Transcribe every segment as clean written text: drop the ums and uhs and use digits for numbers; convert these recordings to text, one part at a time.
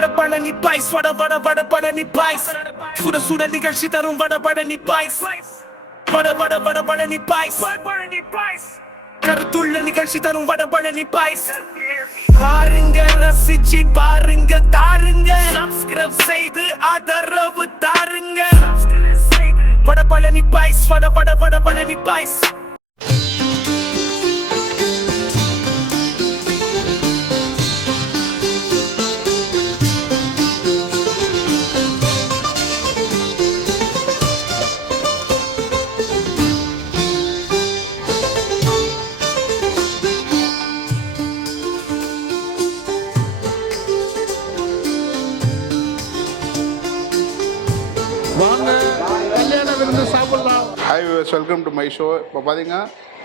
Vadapalani boys Vadapalani boys சுட நிகழ்ச்சி தரும் வடபழனி பாய்ஸ் வடபழனி பாய்ஸ் கருத்துள்ள நிகழ்ச்சி தரும் வடபழனி பாய்ஸ் பாருங்க ரசிச்சு பாருங்க தாருங்க சப்ஸ்கிரைப் செய்து ஆதரவு தாருங்க Vadapalani boys Vadapalani boys hi viewers, welcome to my show. இப்போ பார்த்தீங்கன்னா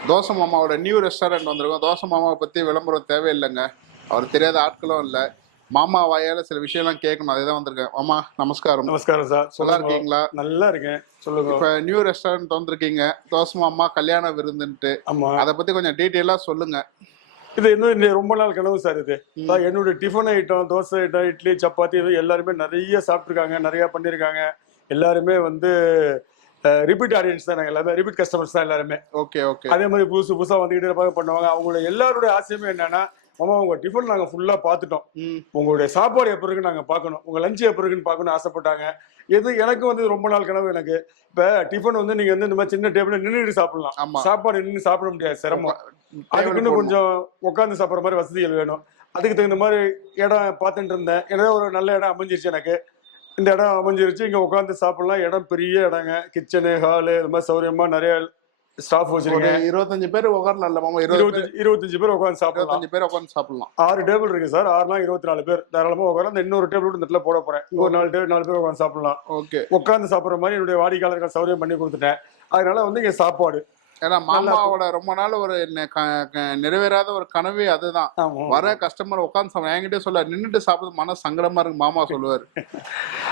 தோசை மாமாவோட நியூ ரெஸ்டாரண்ட் வந்திருக்கோம். தோசை மாமாவை பற்றி விளம்பரம் தேவையில்லைங்க, அவர் தெரியாத ஆட்களும் இல்லை. மாமா வாயால் சில விஷயம்லாம் கேட்கணும், அதுதான் வந்திருக்கேன். மாமா நமஸ்காரம். நமஸ்காரம் சார், நல்லா இருக்கீங்களா? நல்லா இருக்கேன், சொல்லுங்க. இப்போ நியூ ரெஸ்டாரண்ட் வந்திருக்கீங்க, தோசை மாமா கல்யாண விருந்துன்ட்டு. ஆமாம், அதை பற்றி கொஞ்சம் டீட்டெயிலாக சொல்லுங்க. இது இன்னும் ரொம்ப நாள் கனவு சார். இது என்னோட tiffin item, dosa item, idli, chapati, இது எல்லாருமே நிறைய சாப்பிட்ருக்காங்க, நிறைய பண்ணியிருக்காங்க. எல்லாருமே வந்து ரிப்பீட் ஆடியன்ஸ் தான், நாங்கள் எல்லாமே ரிப்பீட் கஸ்டமர்ஸ் தான் எல்லாருமே. Okay okay. அதே மாதிரி புதுசாக வந்துக்கிட்டே பண்ணுவாங்க. அவங்களோட எல்லாருடைய ஆசையுமே என்னன்னா, மாமா உங்க டிஃபன் நாங்கள் ஃபுல்லாக பார்த்துட்டோம், உங்களுடைய சாப்பாடு எப்போ இருக்குன்னு நாங்கள் பார்க்கணும், உங்க லஞ்சு எப்போ இருக்குன்னு பார்க்கணும்னு ஆசைப்பட்டாங்க. எனக்கு வந்து ரொம்ப நாள் கனவு. எனக்கு இப்போ டிஃபன் வந்து நீங்க வந்து இந்த மாதிரி சின்ன டேபிள் நின்றுட்டு சாப்பிடலாம், சாப்பாடு நின்று சாப்பிட முடியாது, சிரமம். அதுக்குன்னு கொஞ்சம் உட்காந்து சாப்பிட்ற மாதிரி வசதிகள் வேணும். அதுக்கு தகுந்த மாதிரி இடம் பார்த்துட்டு இருந்தேன். ஏதோ ஒரு நல்ல இடம் அமைஞ்சிருச்சு எனக்கு. இந்த இடம் அமைஞ்சிருச்சு, இங்கே உட்காந்து சாப்பிடலாம். இடம் பெரிய இடங்க, கிச்சனு, ஹாலு, இது மாதிரி சௌரியமா நிறைய ஸ்டாஃப் வச்சிருக்கேன். 25 பேர் உட்காரலாம் இல்ல மாமா? 25 பேர் உட்காந்து சாப்பிடலாம். 25 பேர் உட்காந்து சாப்பிடலாம். 6 டேபிள் இருக்கு சார். 6 24 பேர் தாராளமா உட்கார. இந்த இன்னொரு டேபிள் இந்த இடத்துல போட போறேன். இங்க ஒரு 4 பேர் உட்காந்து சாப்பிடலாம். ஓகே. உட்காந்து சாப்பிட்ற மாதிரி என்னுடைய வாடிக்கையாளர்கள் சௌரியம் பண்ணி கொடுத்துட்டேன். அதனால வந்து இங்க சாப்பாடு, ஏன்னா மாமாவோட ரொம்ப நாள் ஒரு நிறைவேறாத ஒரு கனவே அதுதான். வர கஸ்டமர் உட்காந்து சாப்பிட என்கிட்ட சொல்ல, நின்றுட்டு சாப்பிடுறது மன சங்கடமா இருக்கு மாமா சொல்லுவாரு.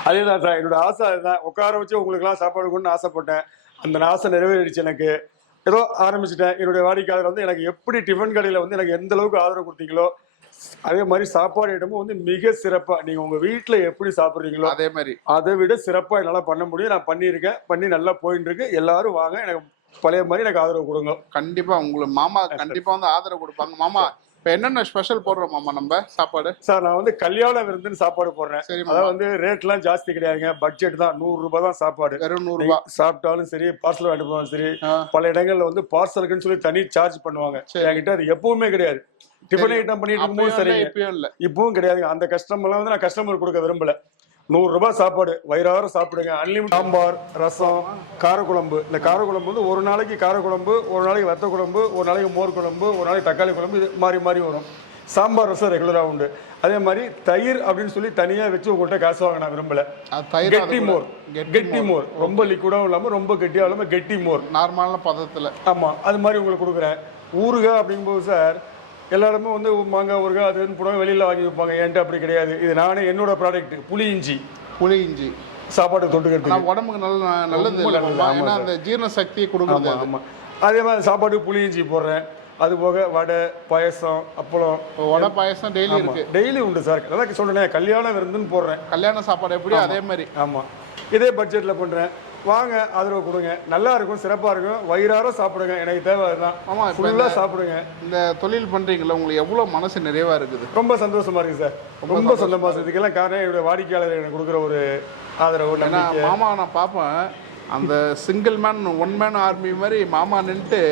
அதேதான் சார், என்னோட ஆசை அதுதான். உட்கார வச்சு உங்களுக்கு எல்லாம் சாப்பாடு கொடுன்னு ஆசைப்பட்டேன். அந்த ஆசை நிறைவேறிடுச்சு. எனக்கு ஏதோ ஆரம்பிச்சுட்டேன். என்னுடைய வாடிக்கையாளர் வந்து எனக்கு எப்படி டிஃபன் கடையில வந்து எனக்கு எந்த அளவுக்கு ஆதரவு கொடுத்தீங்களோ, அதே மாதிரி சாப்பாடு ஐட்டமும் வந்து மிக சிறப்பா நீங்க உங்க வீட்டுல எப்படி சாப்பிடுறீங்களோ அதே மாதிரி அதை விட சிறப்பா என்னால பண்ண முடியும். நான் பண்ணியிருக்கேன், பண்ணி நல்லா போயிட்டு இருக்கு. எல்லாரும் வாங்க, எனக்கு பழைய மாதிரி எனக்கு ஆதரவு கொடுங்க. கண்டிப்பா உங்களுக்கு மாமா கண்டிப்பா வந்து ஆதரவு கொடுப்பாங்க. மாமா இப்ப என்னென்ன ஸ்பெஷல் போடுறோம் மாமா நம்ம சாப்பாடு? சார் நான் வந்து கல்யாண விருந்துன்னு சாப்பாடு போடுறேன். சரி, அதாவது வந்து ரேட் எல்லாம் ஜாஸ்தி கிடையாதுங்க, பட்ஜெட் தான். 100 ரூபாய் தான் சாப்பாடு. வெறும் 100 ரூபாய் சாப்பிட்டாலும் சரி, பார்சல் வாங்கிட்டு போனாலும் சரி. பல இடங்கள்ல வந்து பார்சலுக்குன்னு சொல்லி தனி சார்ஜ் பண்ணுவாங்க. என்கிட்ட அது எப்பவுமே கிடையாது. டிஃபன் ஐட்டம் பண்ணிட்டு இருக்கும்போது சரி, இப்பவும் கிடையாது. அந்த கஸ்டமர்லாம் வந்து நான் கஸ்டமர் கொடுக்க விரும்பல. 100 ரூபாய் சாப்பாடு, வயிறார சாப்பிடுங்க. அன்லிமிட் சாம்பார், ரசம், காரக்குழம்பு. இந்த காரக்குழம்பு வந்து ஒரு நாளைக்கு காரக்குழம்பு, ஒரு நாளைக்கு வத்த குழம்பு, ஒரு நாளைக்கு மோர் குழம்பு, ஒரு நாளைக்கு தக்காளி குழம்பு, இது மாறி மாறி வரும். சாம்பார் ரசம் ரெகுலராக உண்டு. அதே மாதிரி தயிர் அப்படின்னு சொல்லி தனியாக வச்சு உங்கள்கிட்ட காசு வாங்க நான் விரும்பல. கெட்டி மோர் ரொம்ப லிக்விடாகவும் இல்லாமல் ரொம்ப கெட்டியாக இல்லாமல் கெட்டி மோர் நார்மலான பதத்தில். ஆமாம், அது மாதிரி உங்களுக்கு கொடுக்குறேன். ஊறுகாய் அப்படிங்கும்போது சார் எல்லாருமே வந்து மாங்காய் ஊறுகாய் அது போடுவாங்க, வெளியில் வாங்கி வைப்பாங்க. என்கிட்ட அப்படி கிடையாது. இது நானே என்னோட ப்ராடக்ட். புளி இஞ்சி சாப்பாட்டுக்கு தொட்டுக்கிறது உடம்புக்கு நல்லது, ஏன்னா அந்த ஜீரண சக்தியை கொடுக்குறது. ஆமாம், அதே மாதிரி சாப்பாட்டுக்கு புளி இஞ்சி போடுறேன். அது போக வடை, பாயசம், அப்பளம். வடை பாயசம் டெய்லி இருக்கு, டெய்லி உண்டு சார். அதான் சொல்றேன், கல்யாண விருந்துன்னு போடுறேன். கல்யாண சாப்பாடு எப்படியோ அதே மாதிரி. ஆமாம், இதே பட்ஜெட்டில் பண்ணுறேன். வாங்க, ஆதரவு கொடுங்க. நல்லா இருக்கும், சிறப்பாக இருக்கும். வயிறார சாப்பிடுங்க, எனக்கு தேவை அதுதான். ஆமாம், ஃபுல்லாக சாப்பிடுங்க. இந்த தொழில் பண்ணுறீங்களா, உங்களுக்கு எவ்வளோ மனசு நிறைவாக இருக்குது? ரொம்ப சந்தோஷமா இருக்குது சார், ரொம்ப சந்தோஷமா. இதுக்கெல்லாம் காரணம் என்னுடைய வாடிக்கையாளர் எனக்கு கொடுக்குற ஒரு ஆதரவு. மாமா நான் பார்ப்பேன், அந்த சிங்கிள் மேன் 1 மேன் ஆர்மி மாதிரி மாமா நின்றுட்டு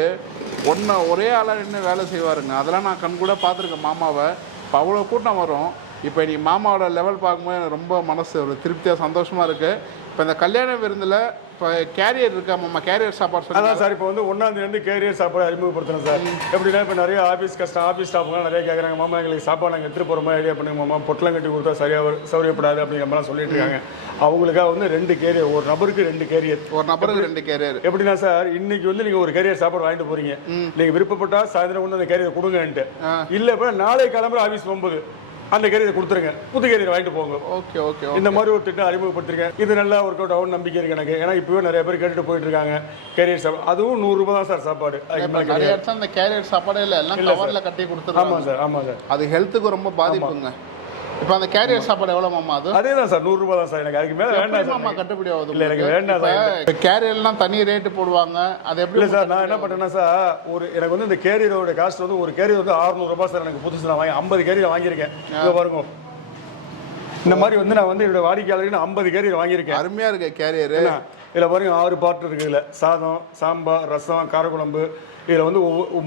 ஒரே ஆளாக நின்று வேலை செய்வாருங்க. அதெல்லாம் நான் கண் கூட பார்த்துருக்கேன் மாமாவை. இப்போ அவ்வளோ கூட்டம் வரும். இப்போ இன்னைக்கு மாமாவோட லெவல் பார்க்கும்போது எனக்கு ரொம்ப மனசு ஒரு திருப்தியாக சந்தோஷமாக இருக்குது. இப்போ இந்த கல்யாண விருந்தில் இப்போ கேரியர் இருக்கா மாமா? கேரியர் சாப்பாடு அதான் சார். இப்போ வந்து 1ஆம் தேதி கேரியர் சாப்பாடு அறிமுகப்படுத்தணும் சார். எப்படின்னா இப்போ நிறைய ஆஃபீஸ் ஸ்டாஃப்லாம் நிறைய கேட்குறாங்க, மாமா எங்களுக்கு சாப்பாடு நாங்கள் எடுத்துகிட்டு போகிற மாதிரி ஐடியா பண்ணுங்க மாமா, பொட்டலம் கட்டி கொடுத்தா சரியாக சௌரியப்படாது அப்படிங்கிற மாதிரிலாம் சொல்லிட்டு இருக்காங்க. அவங்களுக்காக வந்து 2 கேரியர், ஒரு நபருக்கு 2 கேரியர். ஒரு நபருக்கு 2 கேரியர் எப்படின்னா சார், இன்னைக்கு வந்து நீங்கள் ஒரு கேரியர் சாப்பாடு வாங்கிட்டு போறீங்க, நீங்கள் விருப்பப்பட்டா சாயந்தரம் கொண்டு அந்த கேரியர் கொடுங்கன்ட்டு. இல்லை இப்போ நாளை கிளம்புற ஆஃபீஸ் போகும்போது அந்த கேரியரை கொடுத்துருங்க, புது கேரியர் வாங்கிட்டு போங்க. Okay okay. இந்த மாதிரி ஒரு திட்டம் அறிமுகப்படுத்திருக்கேன். இது நல்லா ஒர்க் அவுட் ஆகும் நம்பிக்கை இருக்கு எனக்கு. ஏன்னா இப்பவே நிறைய பேர் கேட்டுட்டு போயிட்டு இருக்காங்க கேரியர் சாப்பாடு. அதுவும் 100 ரூபாய் தான் சார் சாப்பாடு. நிறைய இடத்துல அந்த கேரியர் சாப்பாடு எல்லாம் கவர்ல கட்டி கொடுத்துருக்காங்க. ஆமா சார், ஆமா சார். அது ஹெல்த்துக்கு ரொம்ப பாதிப்புங்க. இப்போ அந்த கேரியர் சாப்பாடு எவ்வளோ மாமா அது? அதே தான் சார், 100 ரூபா தான் சார். எனக்கு அதுக்கு மேலே வேண்டாம் மாமா, கட்டுப்படி ஆகுது இல்லை, எனக்கு வேண்டாம் சார். இப்போ கேரியர்லாம் தனி ரேட்டு போடுவாங்க, அது எப்படி? இல்லை சார், நான் என்ன பண்ணேன்னா சார், எனக்கு வந்து இந்த கேரியரோட காஸ்ட் வந்து ஒரு கேரியர் வந்து 600 ரூபாய் சார். எனக்கு புதுசு நான் 50 கேரியர் வாங்கியிருக்கேன். இங்கே பாருங்க, இந்த மாதிரி வந்து நான் வந்து என்னோட வாடிக்கையாளருக்கு நான் 50 கேரியர் வாங்கியிருக்கேன். அருமையாக இருக்கு கேரியர். இதில் பாருங்க 6 பார்ட் இருக்குது. இதில் சாதம், சாம்பார், ரசம், காரக்குழம்பு. இதில் வந்து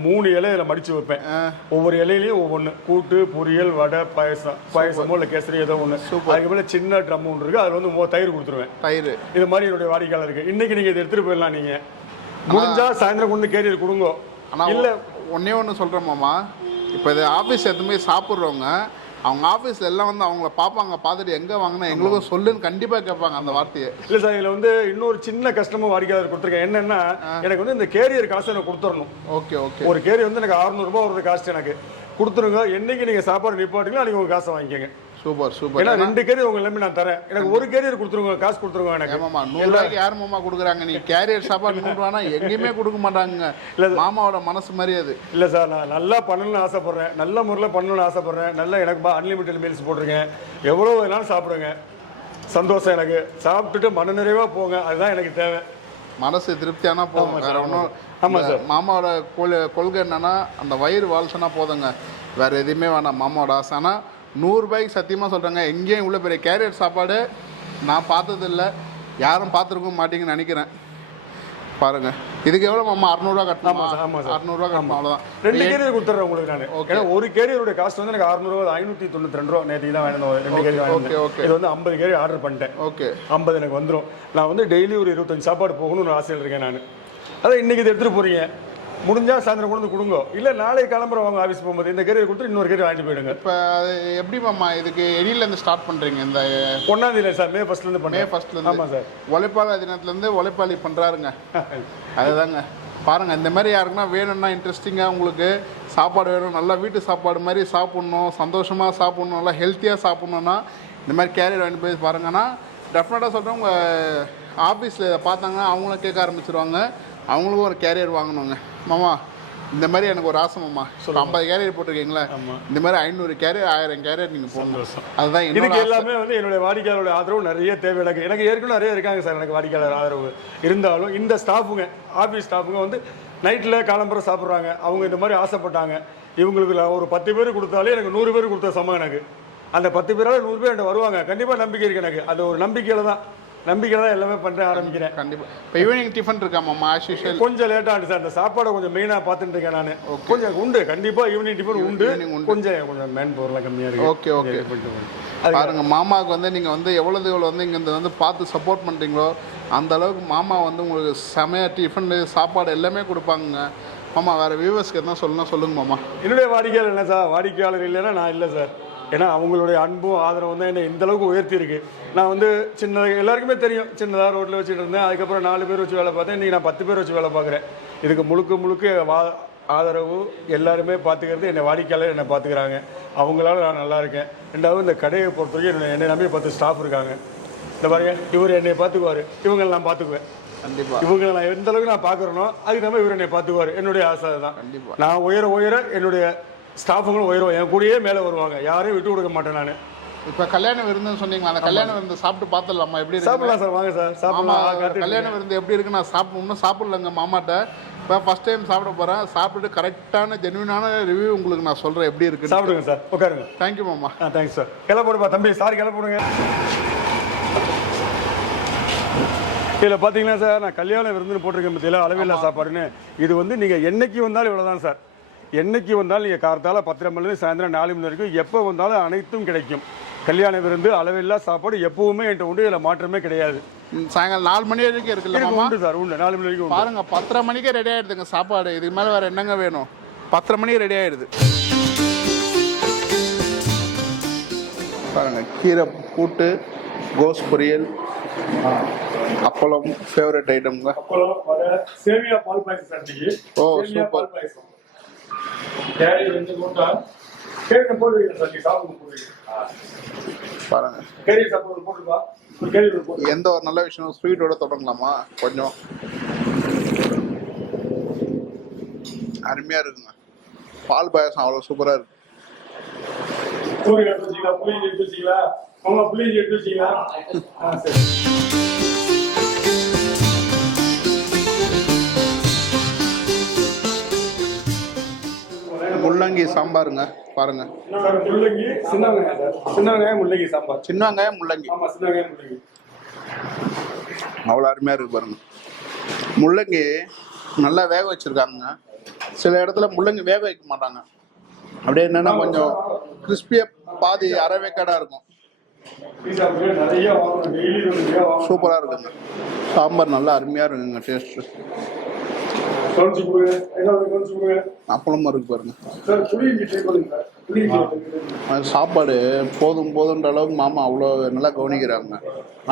3 இலை இதில் மடித்து வைப்பேன். ஒவ்வொரு இலையிலையும் ஒவ்வொன்று, கூட்டு, பொரியல், வடை, பாயசமோ இல்லை கேசரி ஏதோ ஒன்று. அதுக்கு மேலே சின்ன ட்ரம் ஒன்று இருக்குது, அதில் வந்து தயிர் கொடுத்துருவேன். தயிர் இது மாதிரி என்னுடைய வாடிக்கையாளர் இருக்குது. இன்றைக்கி நீங்கள் இதை எடுத்துகிட்டு போயிடலாம். நீங்கள் முடிஞ்சா சாயந்தரம் கொண்டு கேரியர் கொடுங்க. ஆனால் இல்லை, ஒன்று சொல்கிறேன் மாமா, இப்போ இது ஆஃபீஸ் எதுவுமே சாப்பிட்றவங்க அவங்க ஆஃபீஸில் எல்லாம் வந்து அவங்கள பார்ப்பாங்க, பார்த்துட்டு எங்கே வாங்கினா எங்களுக்கும் சொல்லுன்னு கண்டிப்பாக கேட்பாங்க அந்த வார்த்தையை. இல்லை சார், இதில் வந்து இன்னொரு சின்ன கஸ்டமர் வாடிக்கையாளர் கொடுத்துருக்கேன். என்னென்னா, எனக்கு வந்து இந்த கேரியர் காசு எனக்கு கொடுத்துடணும். Okay okay. ஒரு கேரியர் வந்து எனக்கு 600 ரூபாய் வருது காஸ்ட். எனக்கு கொடுத்துருங்க. என்னைக்கு நீங்கள் சாப்பாடு நிப்பாட்டுங்களோ நீங்கள் உங்கள் காசை வாங்கிக்கோங்க. Super super. ஏன்னா 2 கேரியர் உங்க எல்லாமே நான் தரேன். எனக்கு ஒரு கேரியர் கொடுத்துருங்க, காசு கொடுத்துருங்க. எனக்கு மாமா 100 ரூபாய்க்கு யார் மாமா கொடுக்குறாங்க? நீ கேரியர் சாப்பாடு 100 ரூபானா எங்கேயுமே கொடுக்க மாட்டாங்க. இல்லை, மாமாவோட மனசு மாதிரி அது. இல்லை சார், நான் நல்லா பண்ணணும்னு ஆசைப்படுறேன், நல்ல முறையில் பண்ணணும்னு ஆசைப்படுறேன். நல்லா எனக்கு அன்லிமிட்டட் மீல்ஸ் போட்டிருக்கேன். எவ்வளோ வேணாலும் சாப்பிடுங்க, சந்தோஷம். எனக்கு சாப்பிட்டுட்டு மன நிறைவாக போங்க, அதுதான் எனக்கு தேவை. மனசு திருப்தியானா போகும், வேற ஒன்றும். ஆமாம் சார், மாமாவோட கொள்கை என்னன்னா, அந்த வயிறு வாழ்ச்சனா போதுங்க, வேற எதுவுமே வேணாம். மாமாவோட ஆசை. ஆனால் 100 ரூபாய்க்கு சத்தியமாக சொல்கிறாங்க, எங்கேயும் இவ்வளோ பெரிய கேரியர் சாப்பாடு நான் பார்த்ததில்ல, யாரும் பார்த்துருக்க மாட்டீங்கன்னு நினைக்கிறேன். பாருங்க, இதுக்கு எவ்வளோ மாமா? 600 ரூபா கட்டணும். ஆமாம் சார், 600 ரூபா கட்டணும், அவ்வளோதான். 2 கேரியர் கொடுத்துட்றேன் உங்களுக்கு நான். ஓகே. ஒரு கேரியரோட காஸ்ட் வந்து எனக்கு 600 ரூபா, 592 ரூபா. நேற்று தான் வாங்கினோம் 2 கேரியர். Okay okay. இது வந்து 50 கேரியர் ஆர்டர் பண்ணிட்டேன். ஓகே, 50 எனக்கு வந்துடும். நான் வந்து டெய்லி ஒரு 25 சாப்பாடு போகணும்னு ஆசையில் இருக்கேன் நான். அதான் இன்றைக்கி இதை எடுத்துகிட்டு போகிறீங்க, முடிஞ்சா சாயந்தரம் கொண்டு வந்து கொடுங்க. இல்லை நாளை கிளம்புற வாங்க ஆஃபீஸ் போகும்போது இந்த கேரியர் கொடுத்து இன்னொரு கேரியர் வாங்கிட்டு போயிடுங்க. இப்போ அது எப்படி மாமா இதுக்கு எடியிலேருந்து ஸ்டார்ட் பண்ணுறீங்க? இந்த 1ஆம் தேதி சார், மே 1 பண்ணேன். மே 1 ஆமாம் சார். உழைப்பாளர் தினத்துலேருந்து உழைப்பாளி பண்ணுறாருங்க. அதுதாங்க. பாருங்கள், இந்த மாதிரி யாருக்குன்னா வேணும்னா இன்ட்ரெஸ்டிங்காக உங்களுக்கு சாப்பாடு வேணும், நல்லா வீட்டு சாப்பாடு மாதிரி சாப்பிட்ணும், சந்தோஷமாக சாப்பிட்ணும், நல்லா ஹெல்த்தியாக சாப்பிட்ணுன்னா இந்த மாதிரி கேரியர் வாங்கிட்டு போய் பாருங்கன்னா டெஃபினட்டாக சொல்கிறேன், உங்கள் ஆஃபீஸில் இதை பார்த்தாங்கன்னா அவங்களும் கேட்க ஆரம்பிச்சிருவாங்க, அவங்களுக்கும் ஒரு கேரியர் வாங்கணுங்க. மாமா இந்த மாதிரி எனக்கு ஒரு ஆசை மாமா, 50 கேரியர் போட்டிருக்கீங்களா, இந்த மாதிரி 500 கேரியர் 1000 கேரியர் நீங்கள் போகணும். அதுதான் இதுக்கு எல்லாமே வந்து என்னுடைய வாடிக்கையாளரோட ஆதரவு நிறைய தேவை. எனக்கு ஏற்கனவே நிறைய இருக்காங்க சார் எனக்கு வாடிக்கையாளர் ஆதரவு. இருந்தாலும் இந்த ஸ்டாஃபுங்க, ஆஃபீஸ் ஸ்டாஃபுங்க வந்து நைட்டில் காலம்புற சாப்பிட்றாங்க, அவங்க இந்த மாதிரி ஆசைப்பட்டாங்க. இவங்களுக்கு ஒரு 10 பேர் கொடுத்தாலே எனக்கு 100 பேர் கொடுத்த சமம். எனக்கு அந்த 10 பேரால் 100 பேர் என்கிட்ட வருவாங்க. கண்டிப்பாக நம்பிக்கை இருக்குது எனக்கு. அது ஒரு நம்பிக்கையில் தான் எல்லாமே பண்ணுறேன், ஆரம்பிக்கிறேன். கண்டிப்பாக. இப்போ ஈவினிங் டிஃபன் இருக்கா மாமா? கொஞ்சம் லேட்டாக சார், அந்த சாப்பாடை கொஞ்சம் மெயினாக பார்த்துட்டு இருக்கேன் நான். கொஞ்சம் உண்டு, கண்டிப்பாக ஈவினிங் டிஃபன் உண்டு. கொஞ்சம் மேன் பவர்லாம் கம்மியாக இருக்குது. Okay okay. பாருங்க, மாமாவுக்கு வந்து நீங்கள் வந்து எவ்வளோ வந்து இங்கே வந்து பார்த்து சப்போர்ட் பண்ணுறீங்களோ அந்த அளவுக்கு மாமா வந்து உங்களுக்கு செமையாக டிஃபன் சாப்பாடு எல்லாமே கொடுப்பாங்க. மாமா வேறு வியூவர்ஸ்க்கு எதுனா சொல்லுங்க மாமா. என்னுடைய வாடிக்கையாளர் என்ன சார், வாடிக்கையாளர் இல்லைன்னா நான் இல்லை சார். ஏன்னா அவங்களுடைய அன்பும் ஆதரவும் தான் என்னை இந்தளவுக்கு உயர்த்தி இருக்கு. நான் வந்து எல்லாருக்குமே தெரியும், சின்னதாக ரோட்டில் வச்சுட்டு இருந்தேன். அதுக்கப்புறம் 4 பேர் வச்சு வேலை பார்த்தேன். இன்றைக்கி நான் 10 பேர் வச்சு வேலை பார்க்குறேன். இதுக்கு முழுக்க ஆதரவு எல்லாருமே பார்த்துக்கிறது என்னை வாடிக்கையாளர் என்னை பார்த்துக்கிறாங்க. அவங்களால நான் நல்லா இருக்கேன். ரெண்டாவது இந்த கடையை பொறுத்த வரைக்கும் என்னை நம்பி 10 ஸ்டாஃப் இருக்காங்க. இந்த பாருங்க, இவர் என்னை பார்த்துக்குவார், இவங்களை நான் பார்த்துக்குவேன். கண்டிப்பாக. இவங்களை நான் எந்த அளவுக்கு நான் பார்க்குறேனோ அதுக்கு நம்ம இவர் என்னை பார்த்துக்குவார். என்னுடைய ஆசை தான். கண்டிப்பாக. நான் உயர என்னுடைய ஸ்டாஃபுங்களும் உயரும், என் கூடயே மேலே வருவாங்க, யாரையும் விட்டு கொடுக்க மாட்டேன் நான். இப்போ கல்யாண விருந்துன்னு சொன்னீங்களா, அந்த கல்யாண விருந்து சாப்பிட்டு பார்த்துடலாமா? எப்படி சாப்பிடலாம் சார், வாங்க சார் சாப்பிடலாம். கல்யாண விருந்து எப்படி இருக்கு? நான் இன்னும் சாப்பிடலங்க மாமாட்ட. இப்போ ஃபஸ்ட் டைம் சாப்பிட போகிறேன். சாப்பிட்டுட்டு கரெக்டான ஜென்யூனான ரிவ்யூ உங்களுக்கு நான் சொல்கிறேன் எப்படி இருக்கு. சாப்பிடுங்க சார், உட்காருங்க. தேங்க்யூ மாமா. Thanks sir. கிளம்புடுப்பா தம்பி, சார் கிளம்புடுங்க. இதில் பார்த்தீங்கன்னா சார், நான் கல்யாண விருந்துன்னு போட்டிருக்கேன் பற்றியில் அளவில்லா சாப்பாடுன்னு. இது வந்து நீங்கள் என்னைக்கு வந்தாலும் இவ்வளோ தான் சார். என்னைக்கு வந்தாலும் நீங்கள் கார்த்தால 10 மணிலேருந்து சாயந்தரம் 4 மணி வரைக்கும் எப்போ வந்தாலும் அனைத்தும் கிடைக்கும். கல்யாண விருந்து, அளவில்லா சாப்பாடு எப்பவுமே என்கிட்ட உண்டு. இதில் மாற்றமே கிடையாது. சாயங்காலம் 4 மணி வரைக்கும் இருக்குல்ல? உண்டு சார், உண்டு. 4 மணி வரைக்கும் பாருங்க. 10:30 மணிக்கே ரெடி ஆகிடுதுங்க சாப்பாடு. இதுக்கு மேலே வேறு என்னங்க வேணும்? 10:30 மணிக்கு ரெடி ஆகிடுது. பாருங்க, கீரை கூட்டு, கோஸ் பொரியல், அப்பளம் ஃபேவரட் ஐட்டம்ங்க. சேமியா பால் பாயசம். ஓ சூப்பர். பாருங்க, எந்த ஒரு நல்ல விஷயம் ஸ்வீட்டோட தொடங்கலாமா? கொஞ்சம் அருமையா இருக்குங்க. பால் பாயசம் அவ்வளோ சூப்பராக இருக்கு. பூரி எடுத்து வச்சிங்களா? புளி எடுத்து வச்சிங்களா? அவங்க புளி எடுத்து வச்சிங்களா? சரி. முள்ளங்கி சாம்பாருங்க பாருங்க. முள்ளங்கி சின்ன வெங்காயம் சார். சின்ன வெங்காயம் முள்ளங்கி சாம்பார். சின்ன வெங்காயம் முள்ளங்கி. ஆமா, சின்ன வெங்காயம் முள்ளங்கி. அவ்வளோ அருமையாக இருக்கு பாருங்க. முள்ளங்கி நல்லா வேக வச்சிருக்காங்க. சில இடத்துல முள்ளங்கி வேக வைக்க மாட்டாங்க. அப்படியே என்னன்னா கொஞ்சம் கிறிஸ்பியா பாதி அரைவேக்காடா இருக்கும். சூப்பராக இருக்குங்க. சாம்பார் நல்லா அருமையாக இருக்குங்க டேஸ்ட்டு. அப்பளமும் இருக்கு பாருங்க. சாப்பாடு போதும் போதுன்ற அளவுக்கு மாமா அவ்வளோ நல்லா கவனிக்கிறாங்க.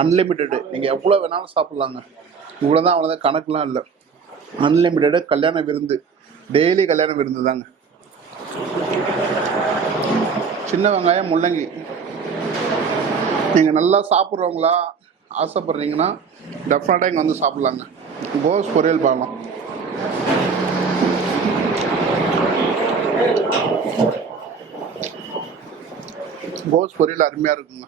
அன்லிமிட்டெடு, நீங்கள் எவ்வளோ வேணாலும் சாப்பிட்லாங்க. இவ்வளோதான் அவ்வளோதான் கணக்குலாம் இல்லை. அன்லிமிட்டெடு கல்யாண விருந்து, டெய்லி கல்யாண விருந்து தாங்க. சின்ன வெங்காயம் முள்ளங்கி நீங்கள் நல்லா சாப்பிட்றவங்களா ஆசைப்படுறீங்கன்னா டெஃபினட்டாக இங்கே வந்து சாப்பிட்லாங்க. கோஸ் பொரியல் பார்க்கலாம். கோஸ் பொரியல் அருமையாக இருக்குங்க.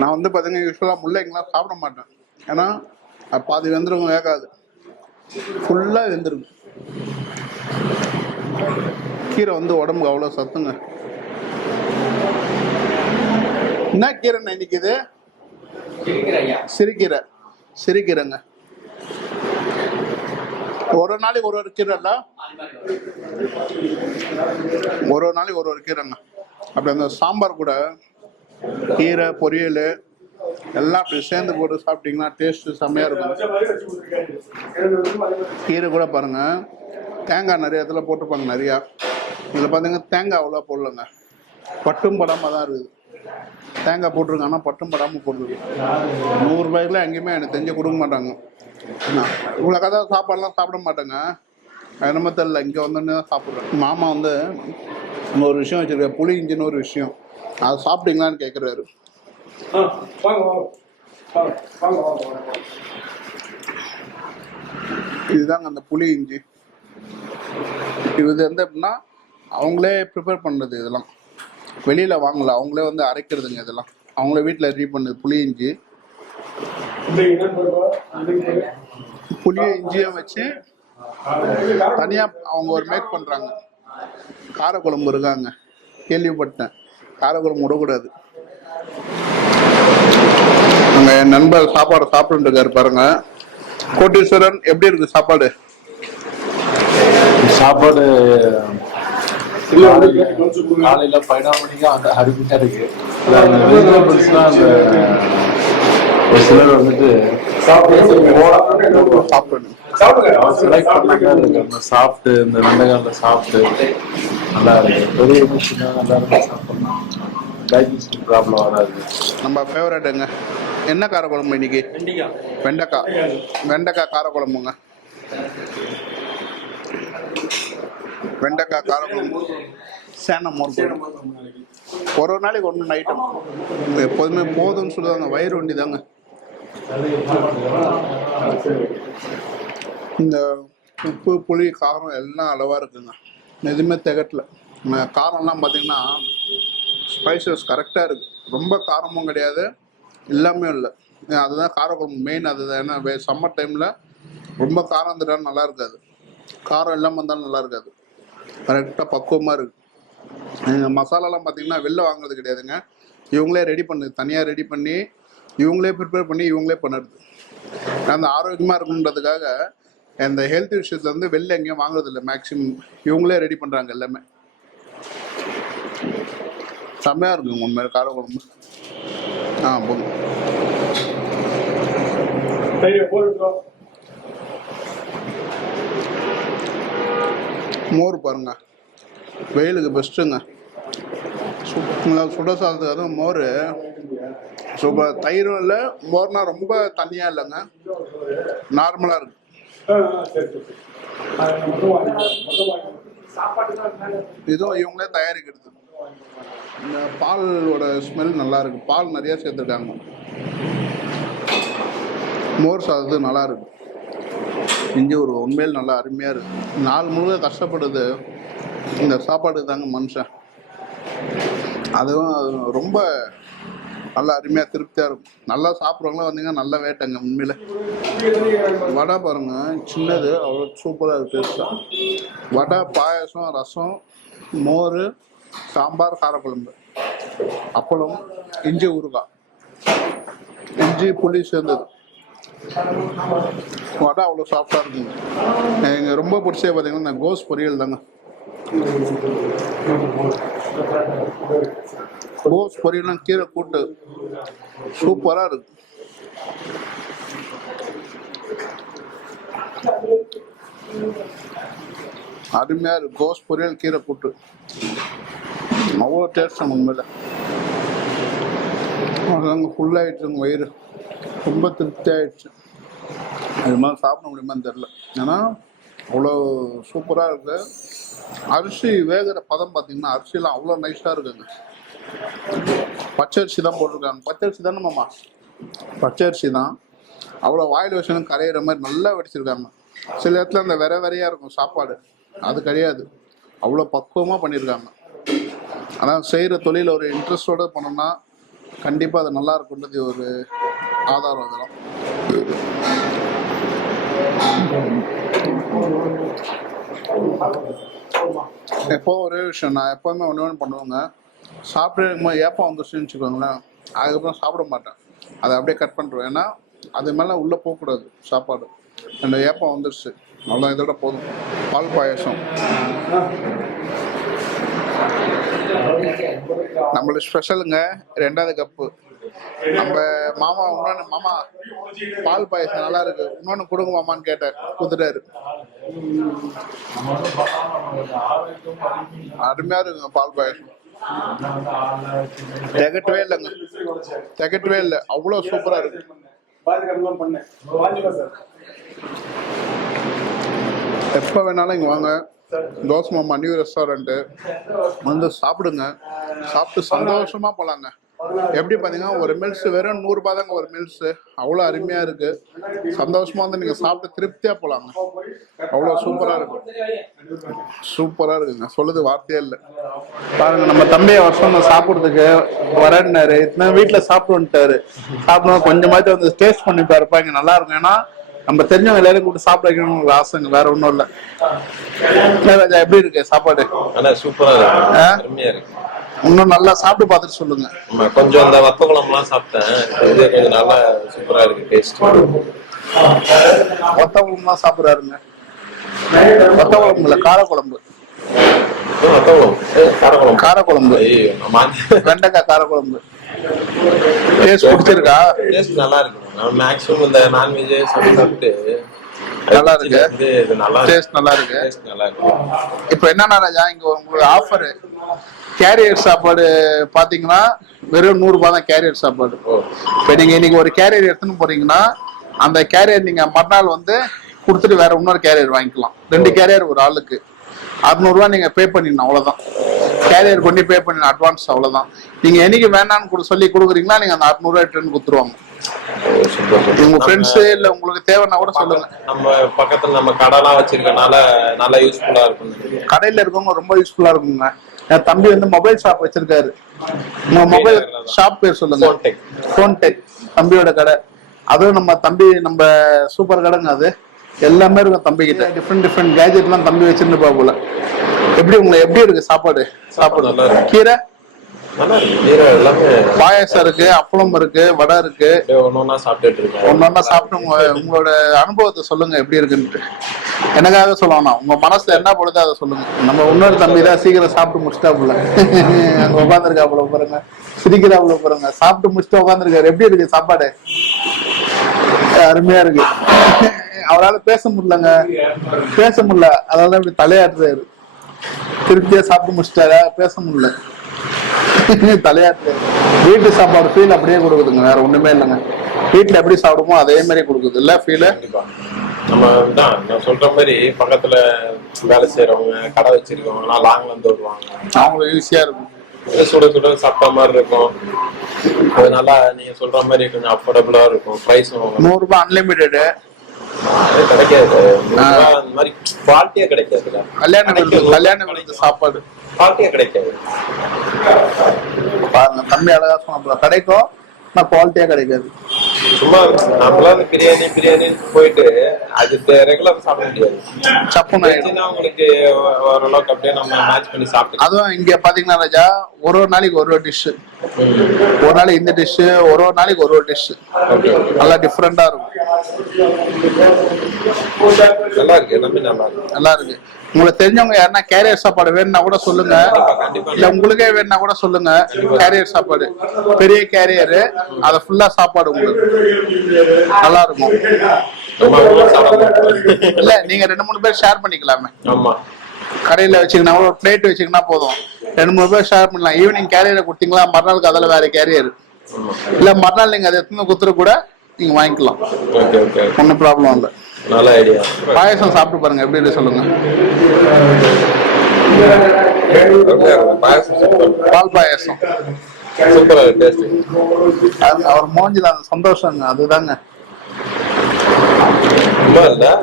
நான் வந்து பார்த்தீங்கன்னா யூஸ்வலாக முள்ளங்கிலாம் சாப்பிட மாட்டேன். ஏன்னா பாதி வெந்துருக்கும், வேகாது, ஃபுல்லாக வெந்துருக்கும். கீரை வந்து உடம்புக்கு அவ்வளோ சத்துங்க. என்ன கீரைண்ணா இன்னைக்கு இது? சிறுகீரை. சிறுகீரைங்க. ஒரு நாளைக்கு ஒரு கீரை இல்ல, ஒரு நாளைக்கு ஒரு கீரைங்க. அப்படி அந்த சாம்பார் கூட கீரை பொரியல் எல்லாம் அப்படி சேர்ந்து போட்டு சாப்பிட்டீங்கன்னா டேஸ்ட் செம்மையா இருக்கும். கீரை கூட பாருங்க, தேங்காய் நிறைய இடத்துல போட்டுப்பாங்க நிறையா. இதில் பார்த்தீங்கன்னா தேங்காய் அவ்வளோ போடலங்க, பட்டும் படாமல் தான் இருக்குது. தேங்காய் போட்டிருக்காங்க, ஆனால் பட்டும் படாமல் போட்டுருக்கு. 100 ரூபாய்க்குலாம் எங்கேயுமே எனக்கு தெரிஞ்சு கொடுக்க மாட்டாங்க. இவ்வளோ கதை சாப்பாடுலாம் சாப்பிட மாட்டேங்க. என்னமோ தெரியல, இங்கே வந்தோடனே தான் சாப்பிட்றேன். மாமா வந்து ஒரு விஷயம் வச்சுருக்காரு, புளி இஞ்சின்னு ஒரு விஷயம். அதை சாப்பிட்டீங்களான்னு கேட்குறாரு. இதுதாங்க அந்த புளி இஞ்சி. இது வந்து எப்படின்னா அவங்களே ப்ரிப்பேர் பண்ணுறது. இதெல்லாம் வெளியில் வாங்கல, அவங்களே வந்து அரைக்கிறதுங்க. இதெல்லாம் அவங்களே வீட்டில் ரெடி பண்ணுது. புளி இஞ்சி, புளிய இஞ்சியை வச்சு தனியாக அவங்க ஒரு மேக் பண்ணுறாங்க. காரக்குழம்பு இருக்காங்க, கேள்விப்பட்டேன். காரக்குழம்பு விடக்கூடாது. அங்கே என் நண்பர் சாப்பாடு சாப்பிட்டு இருக்காரு பாருங்க. கோட்டீஸ்வரன், எப்படி இருக்கு சாப்பாடு? சாப்பாடு காலையில 11 மணிக்கு அந்த அருமையா இருக்கு. வெஜிடபிள்ஸ்லாம் அந்த ஒரு சிலர் வந்துட்டு செலக்ட் பண்ணாங்க இருக்கு. அந்த சாப்பிட்டு இந்த வெண்டைக்கால சாப்பிட்டு நல்லா இருக்கு. பெரிய மிஷினா நல்லா இருக்கு. சாப்பிடலாம், டைஜஸ்டிவ் ப்ராப்ளம் வராது. நம்ம ஃபேவரட்டுங்க. என்ன காரக்குழம்பு இன்னைக்கு? வெண்டைக்காய். வெண்டைக்காய் காரக்குழம்புங்க. வெண்டைக்காய் காரக்குழம்பு, சேனம் மோர் குழம்பு. ஒரு நாளைக்கு ஒன்று ஐட்டம் எப்போதுமே போதும்னு சொல்லுவாங்க. வயிறு வண்டி தாங்க. இந்த உப்பு புளி காரம் எல்லாம் அளவாக இருக்குங்க. எதுவுமே திகட்டல. காரம்லாம் பார்த்தீங்கன்னா ஸ்பைசஸ் கரெக்டாக இருக்குது. ரொம்ப காரமும் கிடையாது, எல்லாமே இல்லை. அதுதான் காரக்குழம்பு மெயின். அதுதான். ஏன்னா சம்மர் டைமில் ரொம்ப காரம் இருந்துட்டாலும் நல்லா இருக்காது, காரம் இல்லாமல் இருந்தாலும் நல்லா இருக்காது. கரெக்டாக பக்குவமாக இருக்குது. மசாலாலாம் பார்த்தீங்கன்னா வெளில வாங்குறது கிடையாதுங்க. இவங்களே ரெடி பண்ணுது, தனியாக ரெடி பண்ணி இவங்களே ப்ரிப்பேர் பண்ணி இவங்களே பண்ணுறது. அந்த ஆரோக்கியமாக இருக்கணுன்றதுக்காக இந்த ஹெல்த் விஷயத்துலேருந்து வெளில எங்கேயும் வாங்குறதில்ல. மேக்ஸிமம் இவங்களே ரெடி பண்ணுறாங்க எல்லாமே. செம்மையாக இருக்குங்க உண்மையில காரக்குழம்பு. போதும். மோர் பாருங்க, வெயிலுக்கு பெஸ்ட்டுங்க. சுட சாதத்துக்கு அதுவும் மோர் சூப்பர். தயிரும் இல்லை, மோர்னா ரொம்ப தண்ணியாக இல்லைங்க, நார்மலாக இருக்கு. இதுவும் இவங்களே தயாரிக்கிறது. இந்த பாலோட ஸ்மெல் நல்லா இருக்கு. பால் நிறைய சேர்த்துருக்காங்க. மோர் சாதத்து நல்லா இருக்கு. இஞ்சி ஒரு உண்மையில் நல்லா அருமையாக இருக்குது. நாள் முழுவதும் கஷ்டப்படுது இந்த சாப்பாடு தாங்க மனுஷன். அதுவும் ரொம்ப நல்லா அருமையாக திருப்தியாக இருக்கும். நல்லா சாப்பிட்றவங்களாம் வந்தீங்கன்னா நல்ல வேட்டைங்க உண்மையில. வடை பாருங்க, சின்னது அவ்வளோ சூப்பராக இருக்குது டேஸ்ட்டாக. வடை, பாயாசம், ரசம், மோர், சாம்பார், காரக்குழம்பு, அப்பளம், இஞ்சி ஊறுகாய், இஞ்சி புளி சேர்ந்தது. வடை அவ்வளோ சாஃப்டாக இருக்குங்க. எனக்கு ரொம்ப பிடிச்சே பார்த்தீங்கன்னா இந்த கோஸ் பொரியல் தாங்க. கோஸ் பொரியல்லாம் கீரை கூட்டு சூப்பராக இருக்கு. அருமையாக இருக்கு. கோஸ் பொரியல் கீரை கூட்டு அவ்வளோ டேஸ்ட் உண்மையில. அதாங்க ஃபுல்லாகிடுச்சுங்க வயிறு, ரொம்ப திருப்தி ஆயிடுச்சு. இது மாதிரி சாப்பிட முடியுமான்னு தெரில, ஏன்னா அவ்வளோ சூப்பராக இருக்கு. அரிசி வேகிற பதம் பார்த்தீங்கன்னா அரிசியெல்லாம் அவ்வளோ நைஸாக இருக்குங்க. பச்சரிசி தான் போட்டிருக்காங்க. பச்சரிசி தானே மாமா? பச்சரிசி தான். அவ்வளோ வாயில் வச்சு கரையிற மாதிரி நல்லா வடிச்சிருக்காங்க. சில இடத்துல அந்த வெறையாக இருக்கும் சாப்பாடு, அது கிடையாது. அவ்வளோ பக்குவமாக பண்ணியிருக்காங்க. ஆனால் செய்கிற தொழில் ஒரு இன்ட்ரெஸ்டோடு பண்ணோம்னா கண்டிப்பாக அது நல்லா இருக்குன்றது ஒரு ஆதாரம். இதெல்லாம் எப்போ ஒரே விஷயம், நான் எப்போவுமே ஒன்று பண்ணுவேங்க. சாப்பிட்டு இருக்கும்போது ஏப்பம் வந்துச்சுன்னு வச்சுக்கோங்களேன், அதுக்கப்புறம் சாப்பிட மாட்டேன். அதை அப்படியே கட் பண்ணுறேன். ஏன்னா அது மேலே உள்ளே போகக்கூடாது சாப்பாடு. அந்த ஏப்பம் வந்துடுச்சு அவ்வளோ, இதோட போதும். பால் பாயாசம் நம்மளுக்கு ஸ்பெஷலுங்க. 2வது கப்பு நம்ம மாமா இன்னொன்று, மாமா பால் பாயசம் நல்லா இருக்கு, இன்னொன்று கொடுங்க மாமான்னு கேட்டேன், கொடுத்துட்டாரு. அருமையா இருக்குங்க பால் பாயசம். திகட்டவே இல்லைங்க, திகட்டவே இல்லை, அவ்வளோ சூப்பரா இருக்கு. எப்போ வேணாலும் இங்கே வாங்க, தோசை மாமா நியூ ரெஸ்டாரண்ட்டு வந்து சாப்பிடுங்க. சாப்பிட்டு சந்தோஷமா போலாங்க. எப்படி பார்த்தீங்கன்னா ஒரு மீல்ஸ் வெறும் 100 ரூபாய் தாங்க ஒரு மீல்ஸு. அவ்வளோ அருமையாக இருக்குது. சந்தோஷமாக வந்து நீங்கள் சாப்பிட்டு திருப்தியாக போகலாங்க. அவ்வளோ சூப்பராக இருக்கும், சூப்பராக இருக்குங்க, சொல்லுது வார்த்தையே இல்லை. பாருங்க, நம்ம தம்பியை வருஷம் சாப்பிட்றதுக்கு வரேன்னாரு. இத்தனை வீட்டில் சாப்பிட்டு வந்துட்டாரு. சாப்பிடணும் கொஞ்சமாச்சும் வந்து டேஸ்ட் பண்ணி பாருப்பா, இங்கே நல்லா இருக்கும். ஏன்னா நம்ம தெரிஞ்சவங்க எல்லாரும் கூப்பிட்டு சாப்பிட வைக்கணும்னு ஒரு ஆசைங்க, வேற ஒன்றும் இல்லை. ராஜா எப்படி இருக்கு சாப்பாடு? சூப்பரா இருக்கு, இன்னும் நல்லா சாப்பிட்டு பார்த்துட்டு சொல்லுங்க. கொஞ்சம் அந்த வத்த குழம்புலாம் சாப்பிட்டேன், இது கொஞ்சம் நல்லா சூப்பரா இருக்கு டேஸ்ட். வத்த குழம்புலாம் சாப்பிட்றாருங்க. வத்த குழம்பு இல்லை, காரக்குழம்பு. காரக்குழம்பு, வெண்டைக்காய் காரக்குழம்பு. டேஸ்ட் பிடிச்சிருக்கா? டேஸ்ட் நல்லா இருக்கு. நான் மேக்ஸிமம் இந்த நான்வெஜ் சாப்பிட்டு நல்லா இருக்கு, டேஸ்ட் நல்லா இருக்கு. இப்போ என்னன்னா ராஜா, இங்க உங்களுக்கு ஆஃபர் கேரியர் சாப்பாடு பாத்தீங்கன்னா வெறும் 100 ரூபாய் தான் கேரியர் சாப்பாடு. இப்போ நீங்க இன்னைக்கு ஒரு கேரியர் எடுத்துன்னு போறீங்கன்னா அந்த கேரியர் நீங்க மறுநாள் வந்து கொடுத்துட்டு வேற இன்னொரு கேரியர் வாங்கிக்கலாம். 2 கேரியர் ஒரு ஆளுக்கு 600 ரூபாய் நீங்க பே பண்ணிடணும், அவ்வளவுதான். கேரியர் கொண்டு பே பண்ணிடணும் அட்வான்ஸ், அவ்வளவுதான். நீங்க என்னைக்கு வேணான்னு சொல்லி கொடுக்குறீங்களா நீங்க அந்த 600 ரூபாய் ரிட்டர்ன் கொடுத்துருவாங்க. உங்க ஃப்ரெண்ட்ஸ் இல்ல உங்களுக்கு தேவைன்னா கூட சொல்லுங்க. நம்ம பக்கத்துல நம்ம கடைலாம் வச்சிருக்கனால நல்லா யூஸ்ஃபுல்லா இருக்கும். கடையில இருக்கவங்க ரொம்ப யூஸ்ஃபுல்லா இருக்குங்க. என் தம்பி வந்து மொபைல் ஷாப் வச்சிருக்காரு. உங்க மொபைல் ஷாப் பேர் சொல்லுங்க. ஃபோன்டெக் தம்பியோட கடை. அதுவும் நம்ம தம்பி நம்ம சூப்பர் கடைங்க. அது எல்லாமே இருக்கும் தம்பி கிட்ட. டிஃப்ரெண்ட் கேஜெட்லாம் தம்பி வச்சிருந்துப்பா போல. உங்களுக்கு எப்படி இருக்கு சாப்பாடு? சாப்பாடு கீரை பாயாசம் இருக்கு, அப்பளம் இருக்கு, வடை இருக்கு. ஒன்னொன்னா சாப்பிட்டு உங்களோட அனுபவத்தை சொல்லுங்க எப்படி இருக்குன்ட்டு. எனக்காக சொல்லணும், உங்க மனசுல என்ன பொழுது அதை சொல்லுங்க. நம்ம இன்னொரு தம்பி தான் சீக்கிரம் சாப்பிட்டு முடிச்சிட்டாப்புல, அங்க உட்காந்துருக்காப்புல பாருங்க, சிரிக்கிறாப்புல பாருங்க. சாப்பிட்டு முடிச்சுட்டு உட்காந்துருக்காரு. எப்படி இருக்கு சாப்பாடு? அருமையா இருக்கு. அவரால் பேச முடியலங்க, பேச முடியல, அதனால இப்படி தலையாட்டுறாரு. திருப்தியா சாப்பிட்டு முடிச்சிட்டாரா, பேச முடியல, தலையாட்டு. வீட்டு சாப்பாடு ஃபீல் அப்படியே கொடுக்குதுங்க, வேற ஒண்ணுமே இல்லைங்க. வீட்டுல எப்படி சாப்பிடுமோ அதே மாதிரி கொடுக்குது இல்ல ஃபீல். நம்ம தான் நான் சொல்ற மாதிரி பக்கத்துல வேலை செய்யறவங்க, கடை வச்சிருக்கவங்க லாங்ல இருந்து வருவாங்க, அவங்களுக்கு ஈஸியா இருக்கும். சுட சுட சாப்பிட்ட மாதிரி இருக்கும். அதனால நீங்க சொல்ற மாதிரி கொஞ்சம் அஃபோர்டபுளா இருக்கும். பிரைஸும் 100 ரூபாய் அன்லிமிட்டெடு. அது கிடைக்காது. அந்த மாதிரி குவாலிட்டியா கிடைக்காதுல்ல. கல்யாண விருந்து சாப்பாடு குவாலிட்டியா கிடைக்காது. பாருங்க, தம்பி அழகா சொன்ன கிடைக்கும், ஆனா குவாலிட்டியா கிடைக்காது. சும்மா நம்மளாம் அந்த பிரியாணி போயிட்டு அது ரெகுலர் சாப்பிட முடியாது. சப்புனா உங்களுக்கு ஓரளவுக்கு அப்படியே நம்ம மேட்ச் பண்ணி சாப்பிட்டு. அதுவும் இங்க பாத்தீங்கன்னா ராஜா, ஒரு நாளைக்கு ஒரு டிஷ், ஒரு நாளைக்கு இந்த டிஷ், ஒரு நாளைக்கு ஒரு டிஷ், நல்லா டிஃப்ரெண்டா இருக்கும். நல்லா இருக்கு, எல்லாமே நல்லா இருக்கு. உங்களுக்கு தெரிஞ்சவங்க யாருன்னா கேரியர் சாப்பாடு வேணும்னா கூட சொல்லுங்க, இல்ல உங்களுக்கே வேணும்னா கூட சொல்லுங்க. கேரியர் சாப்பாடு, பெரிய கேரியர், அத ஃபுல்லா சாப்பாடு உங்களுக்கு நல்லா இருக்கும். இல்ல நீங்க 2-3 பேர் ஷேர் பண்ணிக்கலாமே. கடையில வச்சுக்கினா ஒரு பிளேட் வச்சுக்கினா போதும், 2-3 பேர் ஷேர் பண்ணலாம். ஈவினிங் கேரியரை கொடுத்தீங்களா, மறுநாளுக்கு அதில் வேற கேரியர், இல்ல மறுநாள் நீங்க அதை எடுத்து குத்துற கூட நீங்க வாங்கிக்கலாம், ஒன்னும் ப்ராப்ளம் இல்லை. நல்ல ஐடியா. பாயசம் சாப்பிட்டு பாருங்க, எப்படி இருக்கு சொல்லுங்க. பால் பாயசம் சூப்பரா டேஸ்ட். அவர் மூஞ்சில அந்த சந்தோஷம் அதுதாங்க.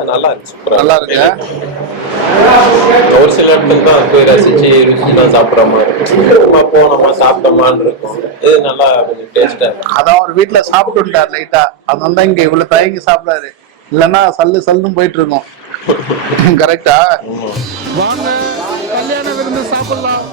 நல்லா இருக்கு, சூப்பரா நல்லா இருக்கு. ஒரு சில இடத்துக்கு தான் போய் ரசிச்சு ருசிச்சு சாப்பிட்ற மாதிரி இருக்கும், போனோமா சாப்பிட்டோமான்னு இருக்கும். இது நல்லா கொஞ்சம் டேஸ்டா இருக்கும். அதான் ஒரு வீட்டுல சாப்பிட்டுட்டார் லைட்டா, அதனால தான் இங்க இவ்வளவு தயங்கி சாப்பிடாரு, இல்லன்னா சல்லுன்னு போயிட்டு இருக்கோம். கரெக்டா? வாங்க கல்யாண விருந்து சாப்பிடலாம்.